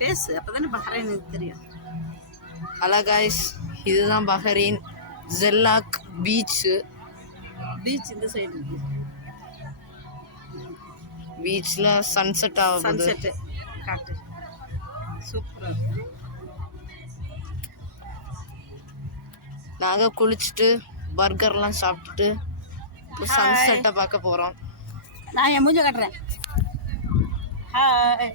பேசு, அப்பதானே பஹ்ரைன் தெரியும். ஹலோ காய்ஸ், இதுதான் பஹ்ரைன் ஜெல்லாக் பீச். பீச் இந்த சைடு இருக்கு. பீச்ல சன்செட் ஆகுது. சன்செட் காட்டு சூப்பரா இருக்கு. நாங்க குளிச்சுட்டு பர்கர்லாம் சாப்பிட்டுட்டு சன்செட்டை பார்க்க போறோம். நான் என் மூஞ்ச காட்டுறேன். ஹாய்,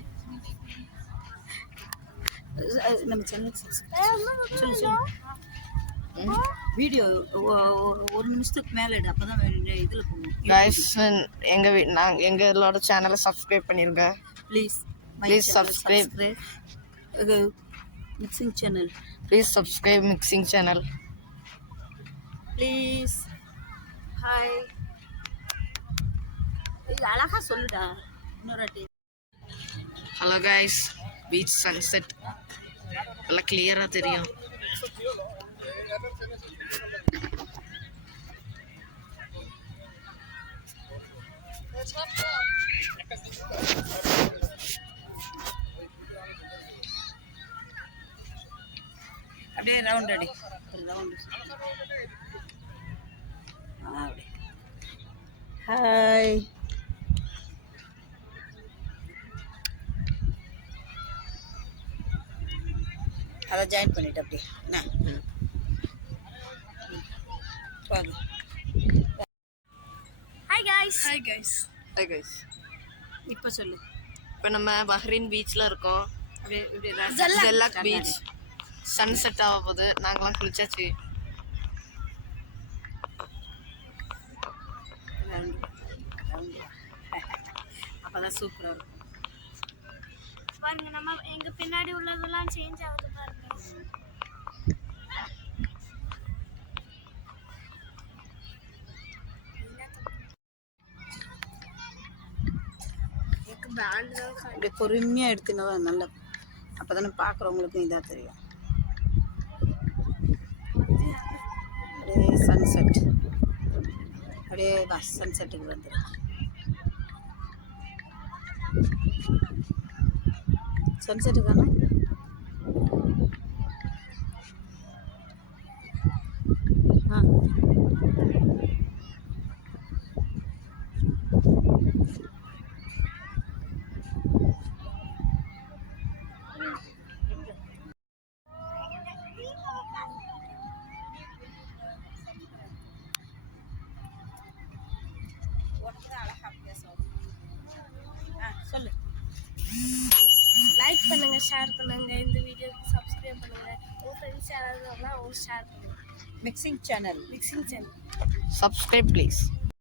நம்ம சேனலுக்கு சப்ஸ்கிரைப் வீடியோ 1 நிமிஷத்துக்கு மேலே எடு, அப்பதான் இதுல போகும். गाइस எங்களோட சேனலை சப்ஸ்கிரைப் பண்ணிருங்க. Please subscribe mixing channel. Please subscribe mixing channel. Please. Hi, இது அழகா சொல்லுடா இன்னொரு. ஹலோ காய்ஸ், பீச் சன்செட் நல்லா கிளியரா தெரியும். அப்படியே ரவுண்ட் அடி, ரவுண்ட். ஹாய், அதை ஜாயின் பண்ணிட்டு அப்படியே என்ன போகுது. Hi guys. ஹாய் காய்ஸ், இப்போ சொல்லு. இப்போ நம்ம பஹ்ரைன் பீச்ல இருக்கோம். அப்படியே ஜெல்லாக் பீச் சன்செட் ஆக போகுது. நாங்களாம் குளிச்சாச்சு. அப்பதான் சூப்பரா இருக்கும். பாருங்க, நம்ம எங்க பின்னாடி உள்ளதெல்லாம் சேஞ்ச் ஆகுது பாருங்க. அப்படியே பொறுமையா எடுத்துனா நல்ல, அப்பதானே பாக்குறவங்களுக்கும் இதா தெரியும். அப்படியே சன்செட், அப்படியே சன்செட்டுக்கு வந்துடும். சன்செட்டுக்கான சொல்லு. லைக் பண்ணுங்க, ஷேர் பண்ணுங்க, இந்த வீடியோக்கு சப்ஸ்கிரைப் பண்ணுங்க. உங்க ஃப்ரெண்ட்ஸ் யாராவது வரலாம், அவங்க ஷேர் பண்ணுங்க. Mixing channel. Subscribe please.